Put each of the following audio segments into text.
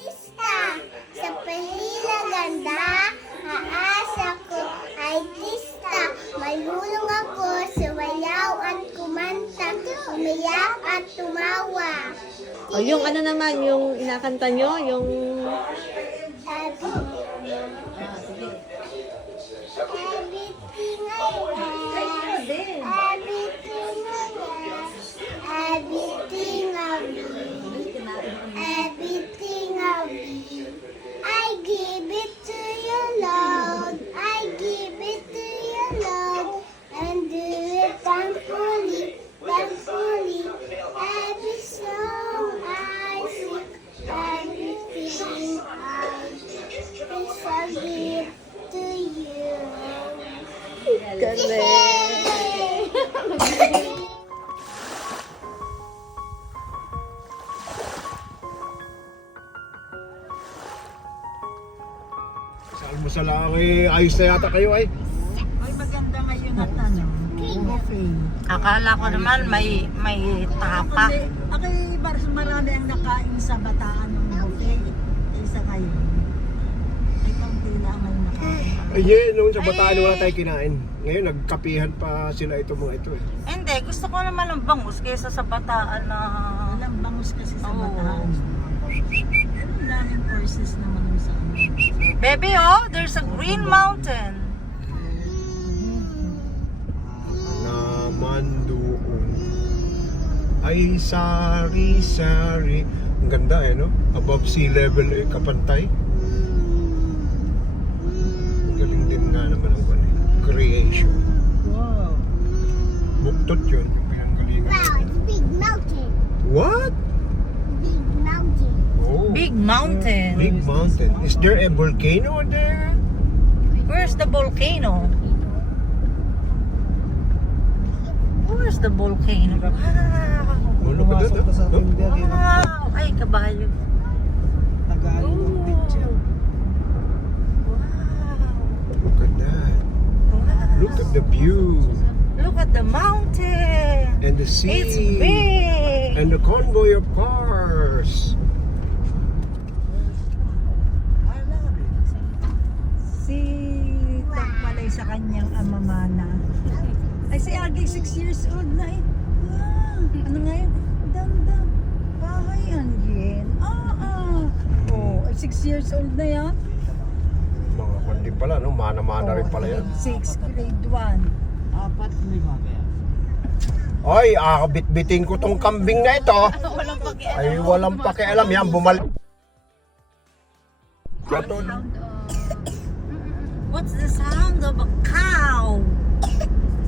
artista. Sa panilaganda, aasa ko artista. Marunong ako sumayaw at kumanta, umiyak at tumawa. O, yung ano naman, yung inakanta nyo, yung... Everything I have, everything I have, everything I be, I give it to you, Lord. I give it to you, Lord, and do it thankfully, thankfully. Every song I sing, everything I is a gift to you. Sa almusal lang ayos na yata kayo ay. Ay, maganda ngayon at ano, buffet. Akala ko naman may tapak. Ako marami ang nakain sa Bataan ng buffet. Isa kayo. Ay, kaunti lang ang nakain. Ay, noon sa Bataan wala tayo kinain. Ngayon nagkapihan pa sila ito mga ito eh. Hindi, gusto ko naman ng bangus kaysa sa bataan na... Walang bangus kasi sa Oo. Bataan. Ang daming courses naman yung sa ano. Baby, oh, there's a green mountain. Naman doon ay sari-sari. Ang ganda eh, no? Above sea level eh, kapantay. Ang galing din nga naman ang creation. Wow. Buktot yun, yung pinanggalingan. Wow, it's a big mountain. What? Big mountain. Oh, Big mountain. big mountain. Is there a volcano there? Where's the volcano? Where's the volcano? Wow! Oh, look at that. Huh? Wow! Ay, kabayo. Tagalog ang picture. Wow! Look at that. Wow! Look at the view. Look at the mountain! And the sea. It's big! And the convoy of cars. Si Tagpalay sa kanyang amamana. Ay, si Agi 6 years old na eh. Ano ngayon? Dam-dam. Bahay Anjin. Oh, ay 6 years old na yan. Mga kundi pala, no? Mana-mana rin pala yan. Grade 6, grade 1. Apat, lima. Ay, bit-biting ko tong kambing na ito. Ay, walang pakialam yan. Bumalik. What's the sound of a cow?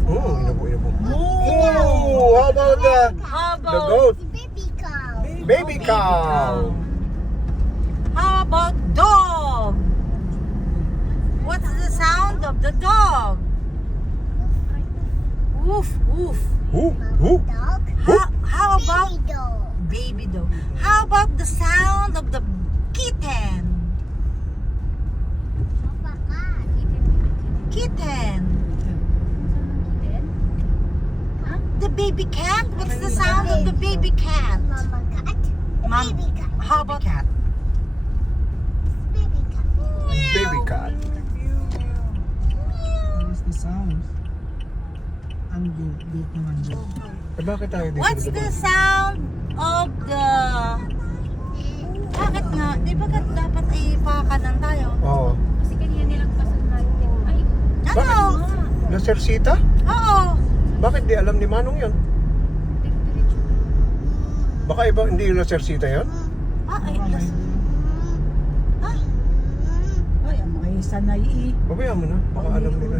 Oh, inabo. Oh, how about the How goat? about Baby cow. Baby cow. How about dog? What's the sound of the dog? Woof, woof. Who? Dog. How about Baby dog. baby dog? How about the sound of the kitten? Kitten. The baby cat? What's the sound of the baby cat? Mama cat. Mom, Baby cat. how about cat? Baby cat. Baby cat. What is the sound? Ang goat naman goat. Eh, bakit tayo dito? What's the sound of the... Bakit nga? Di ba dapat ay pakanan tayo? Oo. Kasi kanina nilang pasal natin. Ay, Ano? Lasersita? Oo. Bakit di alam ni Manong yun? diretso. Baka iba, hindi yung Lasersita yun? Ay, Ay, ang mga sanay eh. Babayaan mo na. Baka alam nila.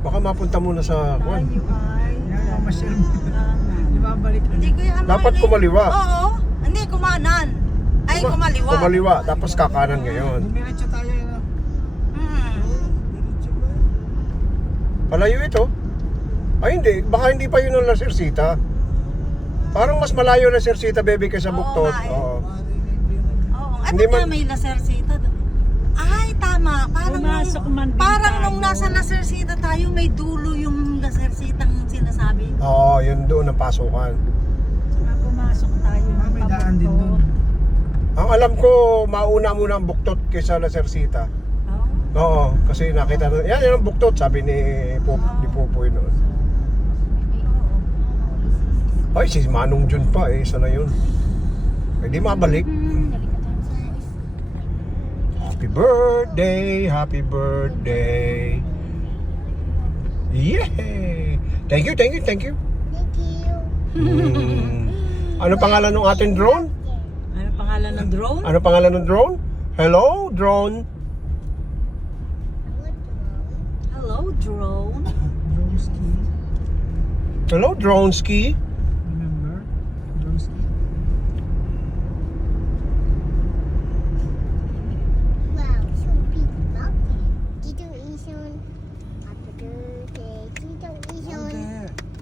Baka mapunta muna sa kwan. Tayo ay namasyal. Ibabalik. hindi ko yung ano Dapat yun eh. kumaliwa. Oo. Hindi, kumanan. Ay, kumaliwa. Kumaliwa, tapos kakanan ngayon. Dumiretso tayo. Hmm. Palayo ito. Ay hindi, baka hindi pa yun ang Lasersita. Parang mas malayo na Lasersita, baby, kaysa Oo Buktot. nga eh. Oo. Oo. Ano Hindi ba man- may lasersita? Ay, tama. Pumasok man din parang tayo. nung nasa lasersita tayo, may dulo yung lasersitang sinasabi. Oo, yun doon ang pasukan. Pumasok tayo. May daan din doon. Ang alam ko, mauna muna ang buktot kaysa La Cercita. Oo, kasi nakita na, yan ang buktot, sabi ni Popoy noon. Ay, si Manong Jun pa eh, isa na yun. Pwede mabalik. Happy birthday, happy birthday. Yay! Thank you, thank you, thank you. Thank you. Ano pangalan ng ating drone? Ano pangalan ng drone? Ano pangalan ng drone? Hello, drone. Hello, drone. Hello, drone ski. Remember? Drone ski. Wow, so big mountain. Dito Ison. Happy birthday, Dito Ison.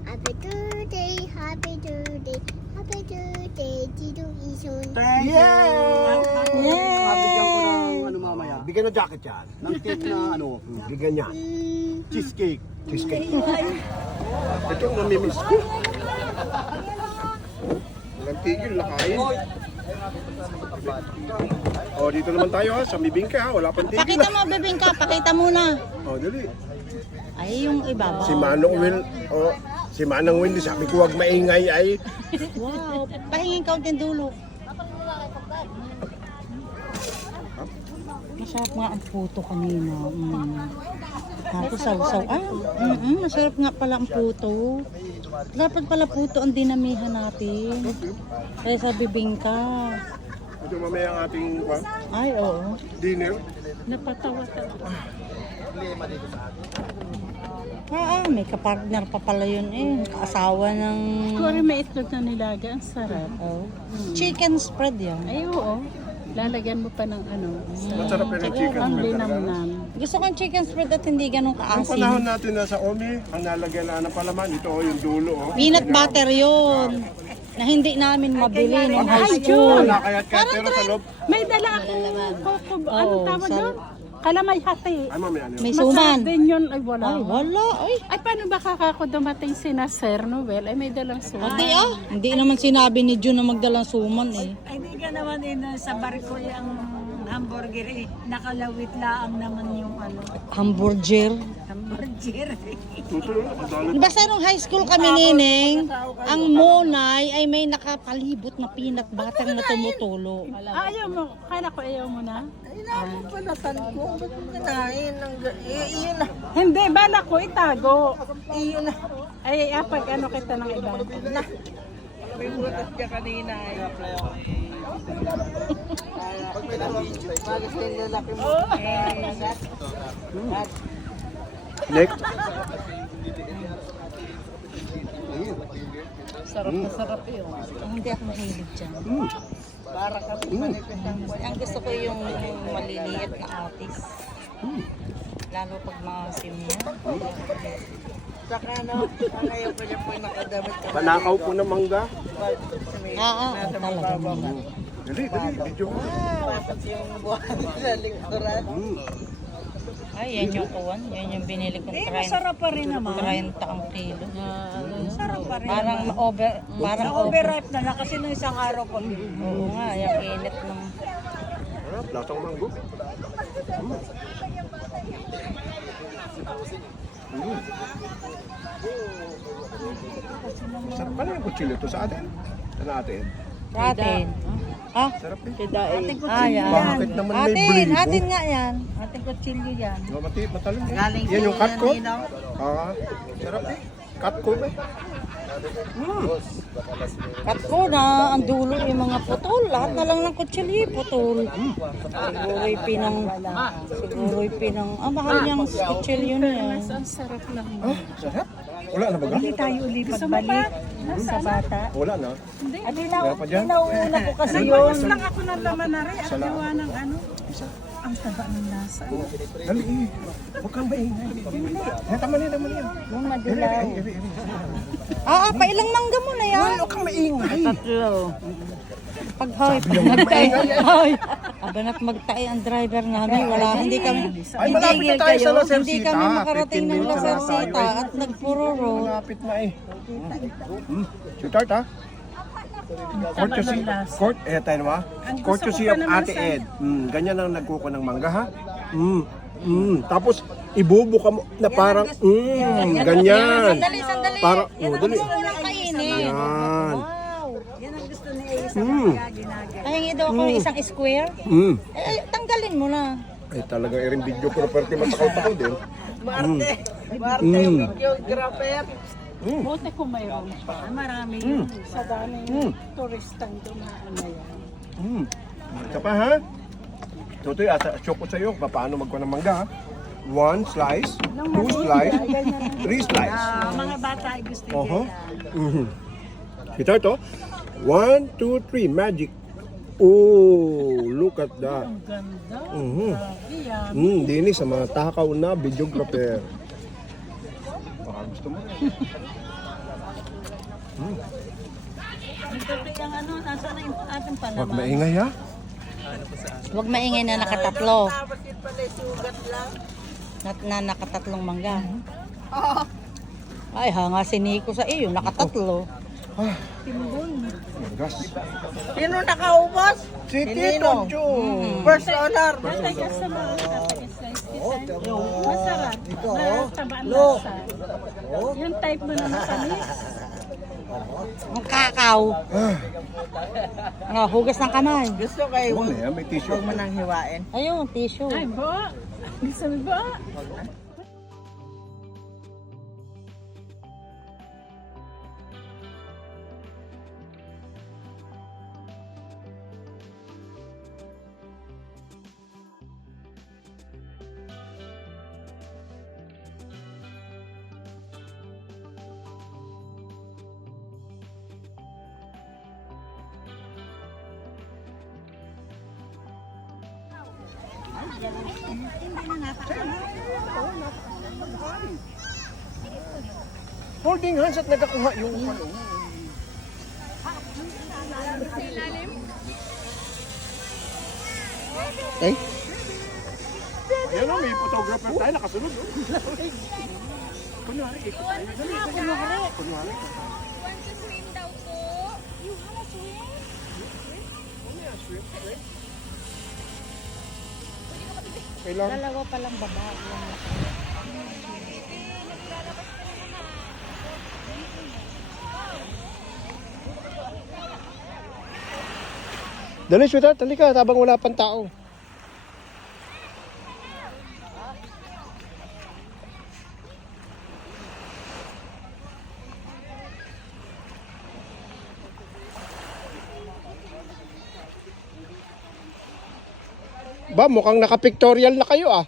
Happy birthday, happy birthday, happy birthday, Dito Ison. Mabigyan ko ng ano mamaya. Bigyan ng jacket yan. Ng cake na ano, Bigyan yan. cheesecake. Cheesecake. Ito ang namimiss ko. Walang tigil, nakain. Oh, dito naman tayo ha, sa Mibingka ha, wala pang tigil. Pakita mo, bibingka. Pakita muna. Oh, dali. Ay, yung ibabaw. Si Manong Will, oh, si Manang Wendy, sabi ko wag maingay ay. Wow. Pahingin kaunting dulo. Masarap nga ang puto kanina. Tapos sausaw. Ay, masarap nga pala ang puto. Dapat pala puto ang dinamihan natin. Kaya sa bibingka. Ito mamaya ang ating Ay, oo. dinner. Napatawa talaga. May kapartner pa pala yun eh. Asawa ng... Kung may itlog na nilaga, ang sarap. Oh. Chicken spread yan. Ay, oo. Lalagyan mo pa ng ano. Masarap yan ang chicken Ang spread talaga. linamnam. Gusto ko yung chicken spread at hindi ganun Ang kaasim. panahon natin na sa Omi, ang nalagyan na ng palaman, ito oh, yung dulo oh. Peanut butter yun. Na hindi namin mabili nung high school. Wala kaya't pero sa loob. May dala akong anong tawag doon? Kalamay hati. Ay, mamaya niyo. May Masarap suman. din yun. Ay, wala. Ay, wala. Ay, Ay, paano ba kakako dumating si na Sir Noel? Ay, may dalang suman. hindi ah. Hindi naman sinabi ni Jun na magdalang suman eh. Ay, hindi ka naman sa barko yung hamburger eh. Nakalawit laang naman yung ano, Hamburger. hamburger. Tutulong, madali. Basta nung high school kami nining, ang monay ay may nakapalibot na peanut butter na tumutulo. Ayaw mo. Kala ko ayaw mo na. Hindi, bala ko itago. Iyon na. Ay, pag ano kita ng iba. Na. May butas ka kanina eh. Next. Sarap na sarap yun. Hindi ako mahilig dyan. Ang gusto ko yung maliliit na atis. Lalo pag maasim yan. Panakaw po ng mangga. Talaga. Dali, medyo. Ay, yan yung kuwan. Yan yung binili kong 30. Masarap pa rin naman. 30 ang kilo. Masarap pa rin. Parang parang Na-overripe na lang kasi nung isang araw ko. Oo nga, yung init ng... Sarap, lasang manggo. Sarap pala yung kutsilyo to sa atin. Sa natin. Atin. Ha? Sarap din. Ating Ah, kutsilyo yan. yan. Bakit naman may Atin, blibo? atin nga yan. Ating kutsilyo yan. Matalim din. Galing Yan yung sa cut ko. Ninaw. Sarap eh. Cut ko ba? Kat ko na, ang dulo yung mga putol. Lahat na lang ng kutsilyo, putol. Siguro'y pinang, mahal niyang kutsilyo na yan. Ang sarap lang. Sarap. Wala na ba ga? Hindi tayo uli pagbalik sa bata. Wala na. At Wala pa dyan. inauna ko kasi yun. Nagbayas lang ako ng laman na rin at Salamat. gawa ng ano. Ang taba ng lasa. Dali eh. Huwag kang maingay. Tama na yan. Yung madilaw. Pailang mangga mo na yan. Huwag kang maingay. Tatlo. Pag magtae. Abanat magtae ang driver namin. Wala, hindi kami. Ay, malapit na tayo sa La Cercita. Hindi kami makarating 15 ng La minutes na lang Cercita tayo. at nagpururo. Malapit na eh. Sweetheart ha? Tayo naman. Courtesy of Ate Ed. Ganyan ang nagkuko ng mangga, ha? Tapos, ibubuka mo na parang, ganyan. Sandali. Parang, Yan ang dali. gusto mo lang kainin. Yan. Yan ang gusto ni Ace sa kanya ginagawa. Pahingi daw ako ng isang square. Tanggalin mo na. Ay, talaga, iring video ko na pwerte matakaw-takaw din. Videographer. Buti kung mayroon pa. Marami yun. Sa daming turistang dumaan na yan. Ito pa, ha? Tutoy, show ko sa'yo paano magkuha ng mangga, ha? 1 slice, 2 slice, 3 slice. Mga bata ay gusto Uh-huh. yan. Ito. 1, 2, 3, magic. Oh, look at that. Ang ganda. Mm-hmm. Dini sa mga takaw na videographer. Baka gusto mo. Ito yung ano, nasa na yung ating Huwag palaman. maingay, ha? Huwag maingay na nakatatlo. Tapos yun pala sugat lang. Na nakatatlong mangga. Ay, hanga si Nico sa iyo, nakatatlo. Manggas. Sino nakaubos? Si Tito Jo. First honor. Matagas sa mga masarap. Tabaan lasa. Yung type mo na matamis. Ang kakao. Hugas ng kamay. Gusto kayo Ano yan? May tissue. huwag mo nang hiwain. Ayun, tissue. Ay, ba? Gusto mo ba? Holding hands at nagkakuha yung ano. Ay. Ayan o, may photographer tayo, nakasunod. Kunwari, ikot tayo. Kunwari. Kailangan. Dalawa palang babae. Dali, sweetheart, halika, habang wala pang tao. Ba, mukhang naka-pictorial na kayo, ah.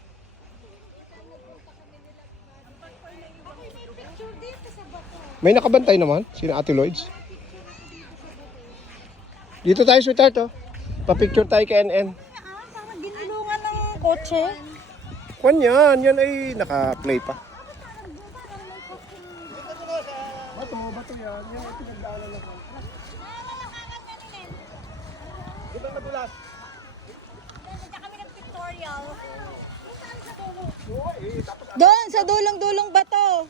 May nakabantay naman, sina Ate Lloyds. Dito tayo, sweetheart, oh. Pa-picture tayo kay NN. Parang ginulungan ng kotse. Kwan yan, yan ay naka-play pa. Bato yan. Yan ay pinagdaanan na. Ibang nabulas. Doon, sa dulong-dulong bato.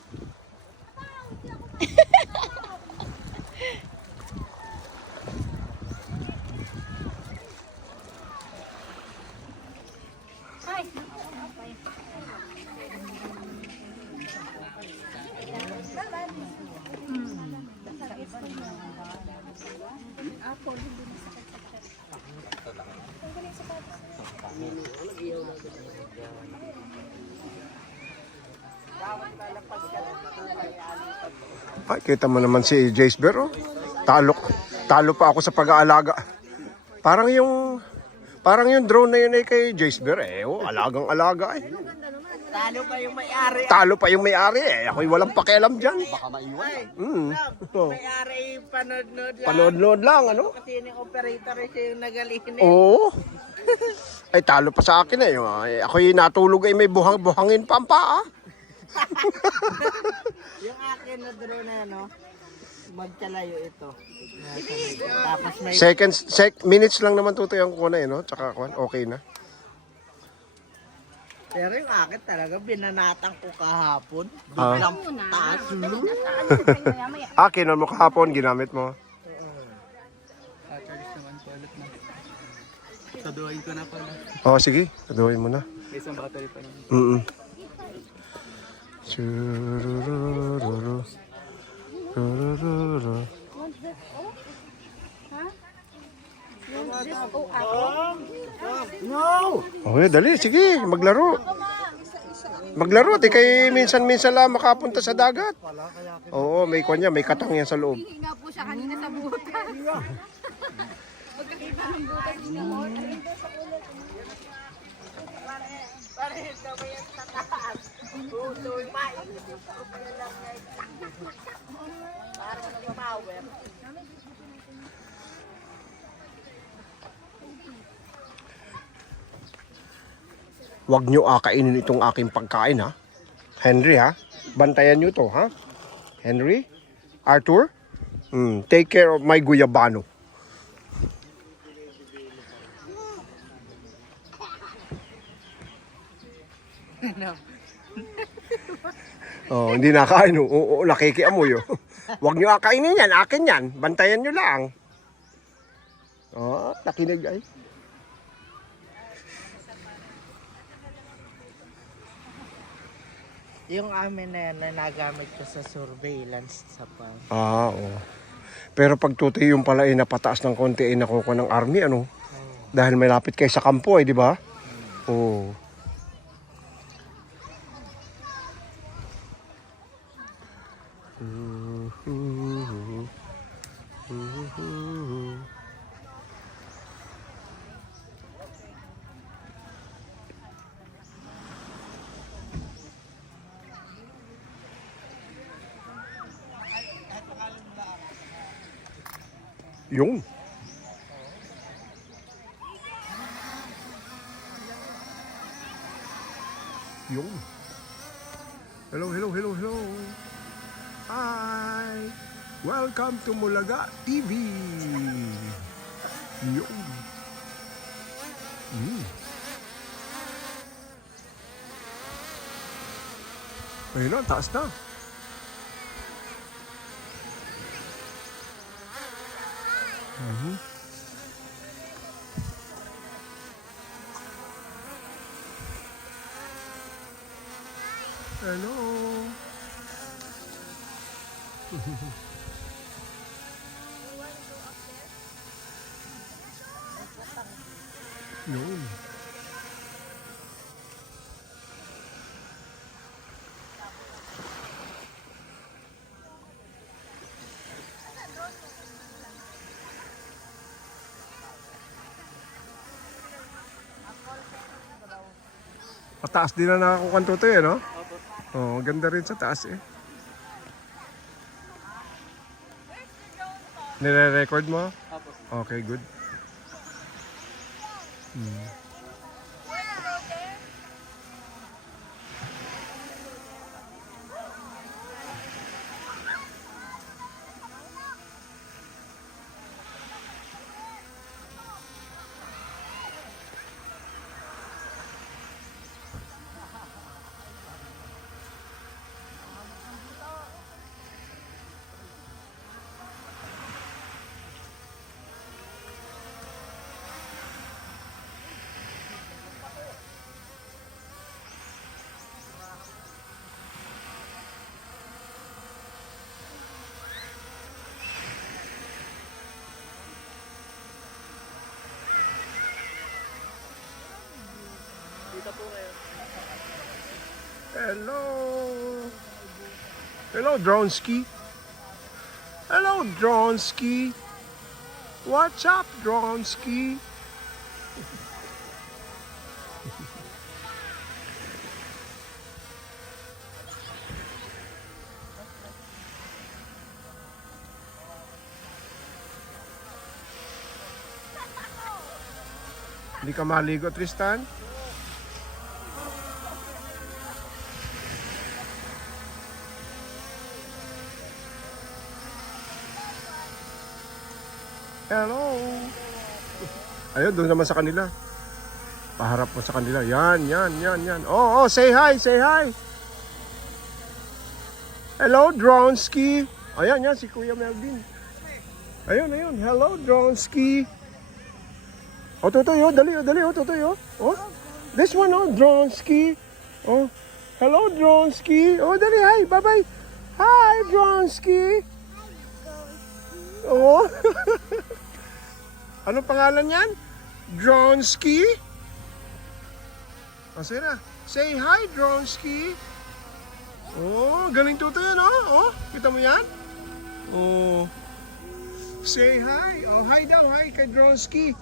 Ay, kita mo naman si Jace Bear, oh. Talo pa ako sa pag-aalaga. Parang yung drone na yun ay kay Jace Bear, eh. Oh, alagang-alaga, eh. Talo pa yung may-ari. Talo pa yung may-ari, eh. Ako'y walang pakialam dyan. Baka maiwan. Oh. May-ari panood-nood lang. Panood-nood lang, ano? Kasi yung operator siya yung nagalihin. Oo. Ay, talo pa sa akin, eh. Ako'y natulog ay may buhangin pa ang paa. Yung akin na drone na ano, magkalayo ito. Tapos may Minutes lang naman tutoy ang kuna, eh, no? Tsaka, okay na. pero yung akin talaga binanatang ko kahapon. Ah. Biglang taas. Kinon mo kahapon, ginamit mo. Taduin ko na pala. Oo, sige. Taduin mo na. May isang battery pa naman. Mm. Churururu. Churururu. Okay, dali. Sige, maglaro. Maglaro. Di kay minsan-minsan lang makapunta sa dagat. Oo, may kanya. May katang yan sa loob. Nga po siya kanina sa butas. Pagkakita ng butas niya mo. Huwag nyo akainin itong aking pagkain, ha? Henry, ha? Bantayan nyo to, ha? Henry? Arthur? Take care of my guyabano. Oh, hindi nakain. Oo, nakikiamoy. Oh. Huwag nyo akainin yan. Akin yan. Bantayan nyo lang. Oh, nakinig ay. Yung amin na yan na nagamit ko sa surveillance sa pang. Oo. Pero pag tutoy yung pala ay napataas ng konti ay nakuha ng army, ano? Dahil may lapit kayo sa kampo, di ba? Oo. Yung. Yung. Hello, hello, hello, hello. Hi. Welcome to Mulaga TV. Yung. Ayun na, taas na. Hello. Yun. Pataas din na nakakukanto to eh, no? Oo, ganda rin sa taas eh. Nire-record mo? Okay, good. Hello. Hello, Dronski. Hello, Dronski. What's up, Dronski? Hindi ka maligo, Tristan? Hello. Ayun, doon naman sa kanila. Paharap mo sa kanila. Yan. Oh, say hi, say hi. Hello, Dronski. Ayan, si Kuya Melvin. Ayun. Hello, Dronski. Oh, Totoy, oh, dali, oh, Totoy, oh. Oh, this one, oh, Dronsky. Oh, hello, Dronsky. Oh, dali, hi, bye-bye. Hi, Dronsky. Oh. Anong pangalan yan? Dronsky? Oh, sige na. Say hi, Dronsky. Oh, galing Totoy yan, oh. Oh, kita mo yan? Oh. Say hi. Oh, hi daw, hi kay Dronsky.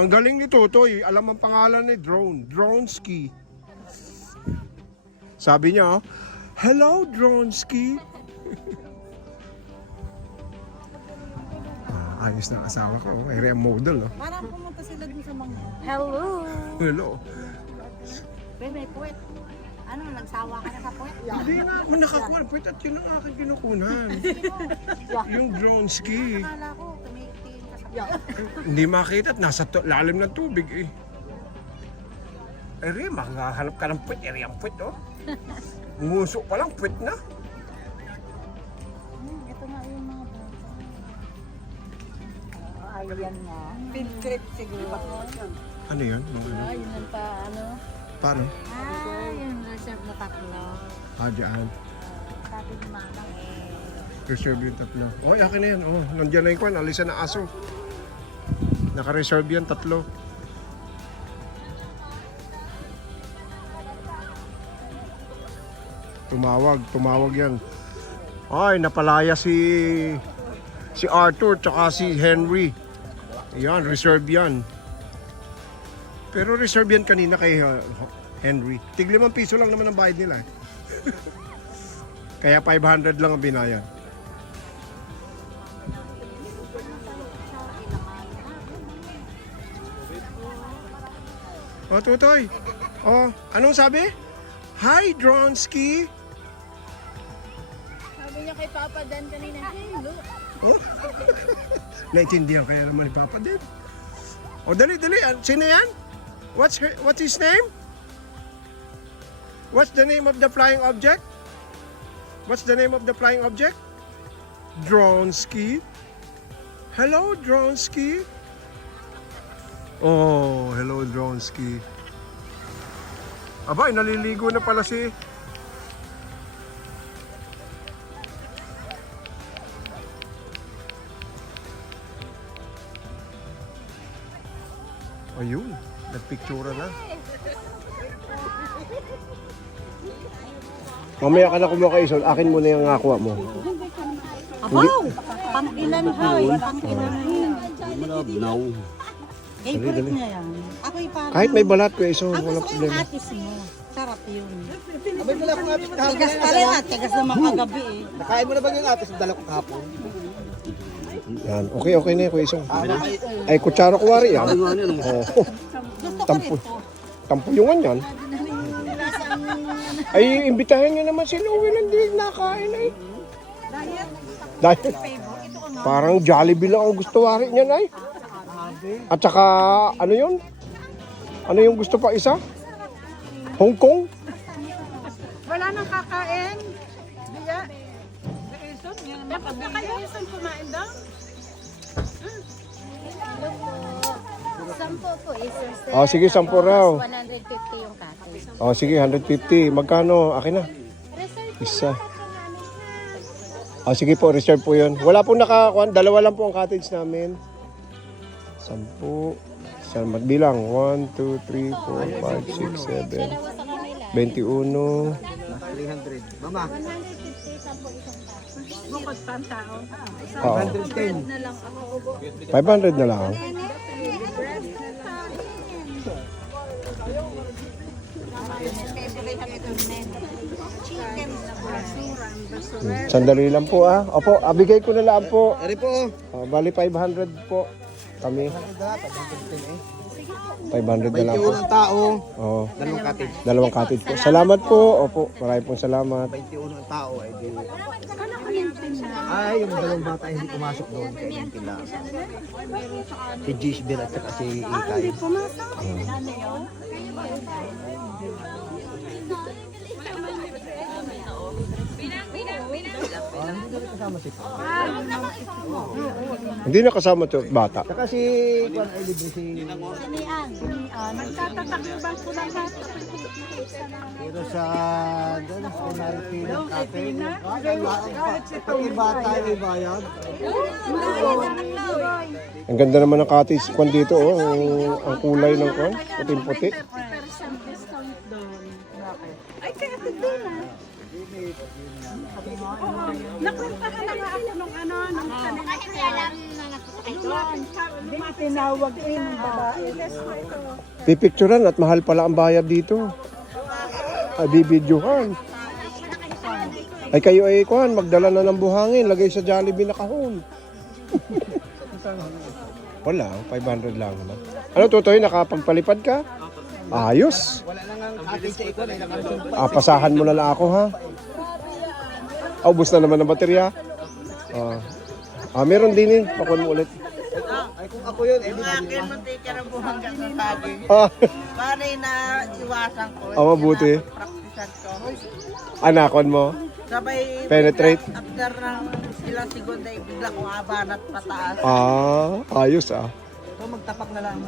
Ang galing ni Totoy. Alam ang pangalan ni Drone. Dronski. Sabi niya, oh, hello, Dronski. Ayos na asawa ko. Area model, no? Parang pumunta sila dun sa mga... Hello! Hello. Bebe, puwet. Ano, nagsawa ka na sa puwet? Hindi nga ako nakakuha. Pwede at yun ang aking kinukunan. Yung Dronski. Akala ko, tumitingin ka sa Hindi makita at nasa lalim ng tubig eh. Ere, makahanap ka ng puwet. Ere, ang puwet, oh. Nguso pa lang, puwet na. Ito nga yung mga bata. Ayan nga. Field trip siguro. Ano yan? Ano? Yun ang pa, ano? Paano? Yung reserve na tatlo. Dyan. Sabi ni Manang Reserve yung tatlo. Oh, akin na yan. Oh, nandiyan na yung kwan. Alisan na aso. Naka-reserve yan, tatlo. Tumawag yan. Ay, napalaya si Arthur tsaka si Henry. Yan, reserve yan. Pero reserve yan kanina kay Henry. Tig 5 piso lang naman ang bayad nila. Kaya 500 lang ang binayad. Oh, Tutoy. Oh, anong sabi? Hi, Dronski. Sabi niya kay Papa Dan kanina, hey, look. Oh. Naintindihan kaya naman ni Papa din. Oh, dali. Sino yan? What's his name? What's the name of the flying object? What's the name of the flying object? Dronski. Hello, Dronski. Oh, hello, Dronski. Abay, naliligo na pala si... Ayun, nagpictura na. Mamaya ka na kumuha kay Isol, akin muna yung nakuha mo. Abaw! Pang-inanhay. Pang-inanhay. Favorite niya yan. Ako'y parang... Kahit may balat ko Isol, Ako walang gusto ko yung problema. atis mo. Sarap yun. Tigas pa rin at tigas naman kagabi eh. Nakain mo na ba yung atis ng dala ko kahapon? Yan, okay na yun, Kuya Isol. Ay, kutsara kuwari yan. Oh, Gusto ko Tampo. rin to. tampuyungan yan. Ay, imbitahin nyo naman si Louie, hindi nakain ay. Dahil, parang Jollibee lang ang gusto wari niyan ay. At saka, ano yun? Ano yung gusto pa isa? Hong Kong? Wala nang kakain. Biya. Dapat na kayo isang kumain daw. Sampo po, isa sir. Oh, sige, 10 raw. 150 yung cottage. Oh, sige, 150. Magkano? Akin na. Reserve Isa. Oh, sige po, reserve po yun. Wala pong nakakuha. 2 lang po ang cottage namin. 10. Saan magbilang? 1, 2, 3, 4, 5, 6, 7. 21. 300. Mama, 150 sampo isang cottage. Bukod pa ang tao. Oo. 110. 500 na lang. Sandali lang po ah. Opo, bigay ko na lang po. Ari po. Oh, bali 500 po kami. 500 na lang po. 21 ang tao. Oo. Dalawang cottage. 2 cottage po. Salamat po. Opo, maraming pong salamat. 21 ang tao. Ay, di... Ay, yung dalawang bata hindi pumasok doon. Kaya yung kila. Si Gisbel at saka si Ikay. Hindi na kasama to bata. Saka si Juan ay libre si... Nagtatatakbang ko lang lahat. Pero sa... Doon, sa Maripina Cafe. Pati bata ay bayad. Ang ganda naman ng cottage kwan dito oh. Ang kulay ng kwan, puting-puti. 50% discount doon. Ay, kaya ito din ah. Oo, nakuntahan na nga ako nung ano, nung kanina. Tinawag rin ng babae. Pipicturean at mahal pala ang bayad dito. Ay, bibidyohan. Ay, kayo ay kuhan, magdala na ng buhangin, lagay sa Jollibee na kahon. Wala, 500 lang naman. Ano, Tutoy, nakapagpalipad ka? Ayos. Wala na nga atin sa ikon, ay nakasumpa. Pasahan mo na lang ako, ha? Ubus na naman ang baterya. Meron din eh. Pakon mo ulit. Ay, kung ako yun, eh, di ba? Akin mo teacher ang buhang ka sa saging. Pare na iwasan ko. Mabuti. Praktisan ko. Anakon mo. Sabay Penetrate. after ng ilang segundo ay bigla kong abanat pataas. Ayos ah. So, magtapak na lang.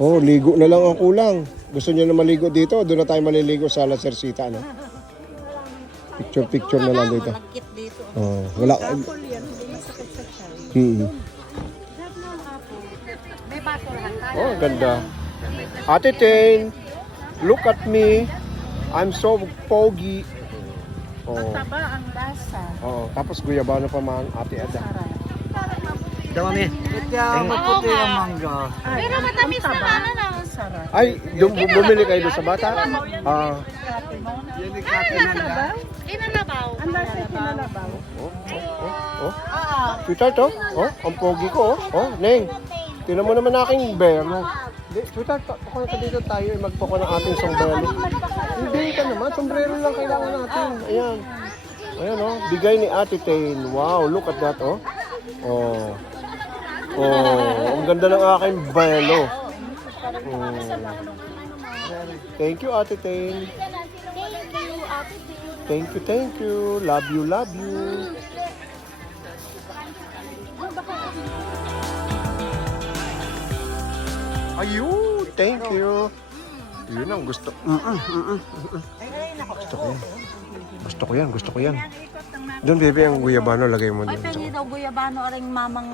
Oh, ligo na lang ang kulang. Gusto niyo na maligo dito? Doon na tayo maliligo sa La Cercita, no? Picture na lang dito. Nagkit dito. Oh, wala. May basurahan tayo. Oh, ganda. Ate Tane, look at me. I'm so pogi. Oh. Taba ang lasa. Oh, tapos guyabano pa man, Ate Ada. Dami. Kaya maputi ang mangga. Pero matamis naman, ano? Ay, bumili kayo doon sa bata? Inalabaw. Ang lasa kinalabaw. Oh. Sweetheart, oh. Oh, ang pogi ko, oh. Oh, Neng. Tinan mo naman aking bero. Sweetheart, ako na dito tayo, magpako ng ating sombrero. Hindi ka naman, sombrero lang kailangan natin. Ayan. Ayan, oh. Bigay ni Ate Tane. Wow, look at that, oh. Oh. Oh, ang ganda ng aking belo. Oh. Thank you, Ate Tane. Thank you. Love you. Ayun, thank you. Yun ang gusto. Gusto ko yan. Doon, baby, ang guyabano, lagay mo Ay, doon. pengi daw guyabano, aring mamang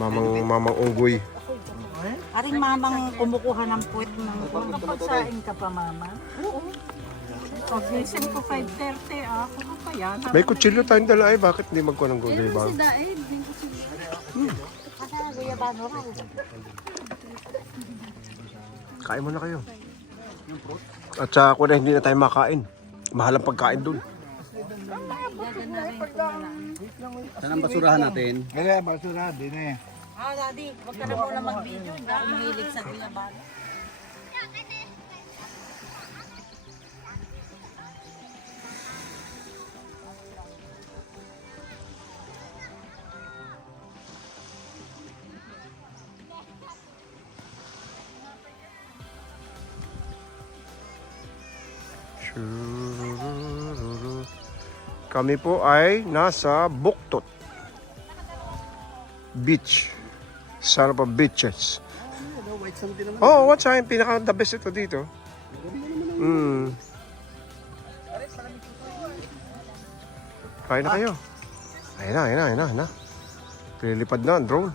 Mamang unggoy. aring mamang kumukuha ng puwet ng Kapagsain ka pa, mama? Oo. Pag-gising ko 5:30, ako pa yan. May kutsilyo tayong dala, bakit hindi magkuha ng guyabano? kasi guyabano raw. Kain mo na kayo. At sa ako na hindi na tayo makain. Mahal ang pagkain doon. Saan ang basurahan natin? Daddy, wag ka na muna mag-video. Hindi ako mahilig sa guyabano. Kami po ay nasa Buktot Beach. Sana pa beaches. Oh, what's yung pinaka the best ito dito? Kain na kayo. Ayun na. Lilipad na ang drone.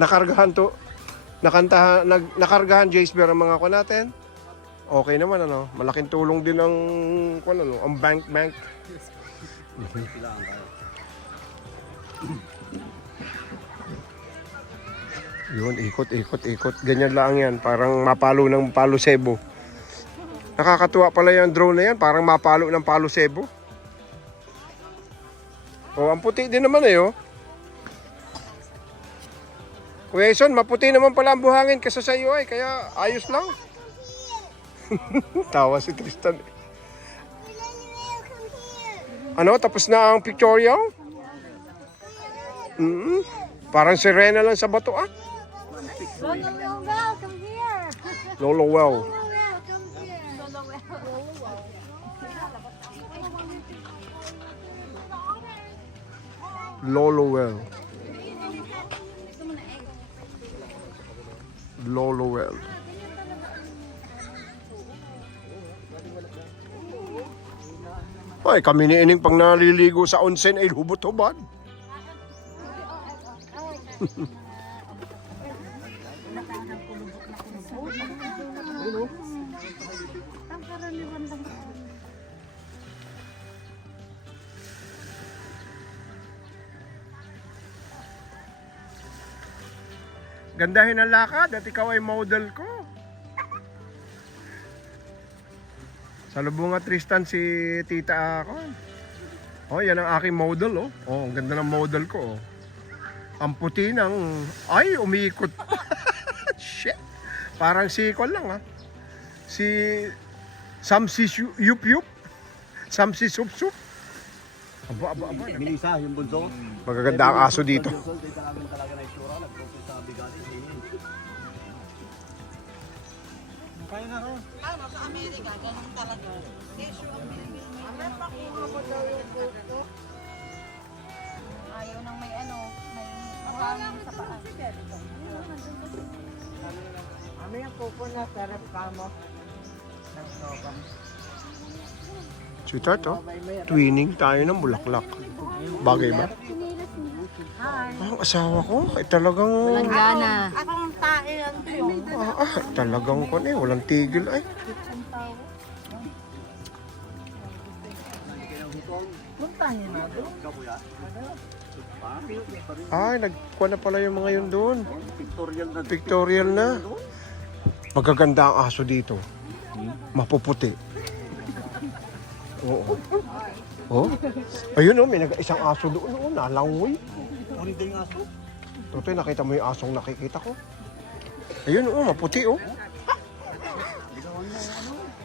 Nakargahan to. Nakargahan Jace Bear ang mga ko natin. Okay naman ano, malaking tulong din ang ang bank. Yun, ikot. Ganyan lang yan, parang mapalo ng Palo Cebu. Nakakatuwa pala yung drone na yan, parang mapalo ng Palo Cebu. Oh, ang puti din naman oh. Kuya Ison, maputi naman pala ang buhangin kasi sa iyo kaya ayos lang. Tawa si Tristan. Ano, tapos na ang pictorial? Parang sirena lang sa bato Lolo Well. Ay, kami ni Ining pang naliligo sa onsen ay hubot-hubad. Gandahin ang lakad at ikaw ay model ko. Salubungan Tristan si tita ako. Oh, yan ang aking model, oh. Oh, ang ganda ng model ko, oh. Ang puti ng... Ay, umiikot. Shit. Parang si Kwan lang, ha. Si... Samsi Yup Yup. Samsi Sup Sup. Aba. Minisa, yung bunso. Magaganda ang aso dito. Yung bunso, dito namin talaga na isura. Nag-focus sa bigatin. Kaya nga kayo. Sa Amerika, ganun talaga. Ayaw nang may ano, may mahangin sa paa. Ano yung kuko na sarap ka mo? Sweetheart, oh. Twinning tayo ng bulaklak. Bagay ba? Ang asawa ko, ay talagang... Gana. Akong tae lang yung. Talagang ko eh, walang tigil ay. Ay, nagkuha na pala yung mga yun doon. Pictorial na. Magaganda ang aso dito. Mapuputi. Oo. Oh? Ayun oh, may isang aso doon. Oh, nalangoy. Hindi nga aso. Totoy, nakita mo yung asong nakikita ko? Ayun oh, maputi oh.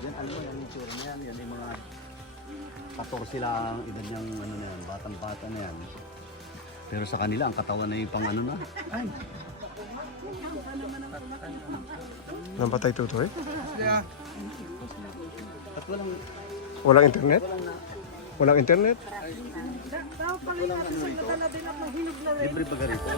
Yan, ano yan, yung tsura na yan. Yan yung mga 14 lang edad niyang ano na yan, batang-bata na yan. Pero sa kanila, ang katawan na yung pang ano na. Ay, Nampatay Totoy? at walang, Walang internet? Walang internet? libre baga rito.